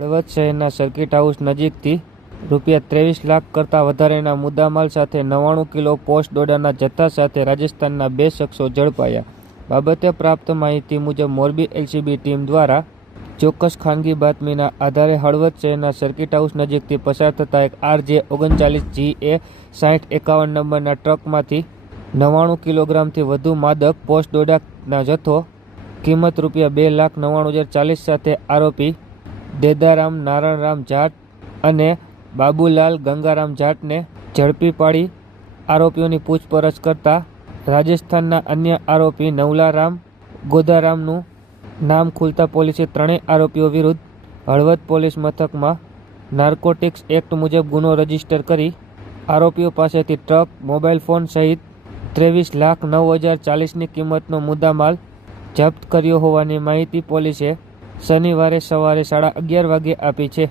હળવદ શહેરના circuit house નજીકથી રૂપિયા ત્રેવીસ લાખ કરતાં વધારેના મુદ્દામાલ સાથે નવ્વાણું કિલો પોસ્ટ ડોડાના જથ્થા સાથે રાજસ્થાનના બે શખ્સો ઝડપાયા. બાબતે પ્રાપ્ત માહિતી મુજબ મોરબી એલસીબી ટીમ દ્વારા ચોક્કસ ખાનગી બાતમીના આધારે હળવદ શહેરના સર્કિટ હાઉસ નજીકથી પસાર થતા એક આર જે ઓગણચાલીસ જી એ સાઠ એકાવન નંબરના ટ્રકમાંથી નવ્વાણું કિલોગ્રામથી વધુ માદક પોસ્ટ ડોડાના જથ્થો, કિંમત રૂપિયા બે લાખ નવ્વાણું હજાર ચાલીસ સાથે આરોપી દેદારામ નારણરામ જાટ અને બાબુલાલ ગંગારામ જાટને ઝડપી પાડી આરોપીઓની પૂછપરછ કરતા રાજસ્થાનના અન્ય આરોપી નવલારામ ગોદારામનું નામ ખુલતા પોલીસે ત્રણેય આરોપીઓ વિરુદ્ધ હળવદ પોલીસ મથકમાં નાર્કોટિક્સ એક્ટ મુજબ ગુનો રજિસ્ટર કરી આરોપીઓ પાસેથી ટ્રક, મોબાઈલ ફોન સહિત ત્રેવીસ લાખ નવ હજાર ચાલીસની કિંમતનો મુદ્દામાલ જપ્ત કર્યો હોવાની માહિતી પોલીસે શનિવારે સવારે સાડા અગિયાર વાગે આપી છે.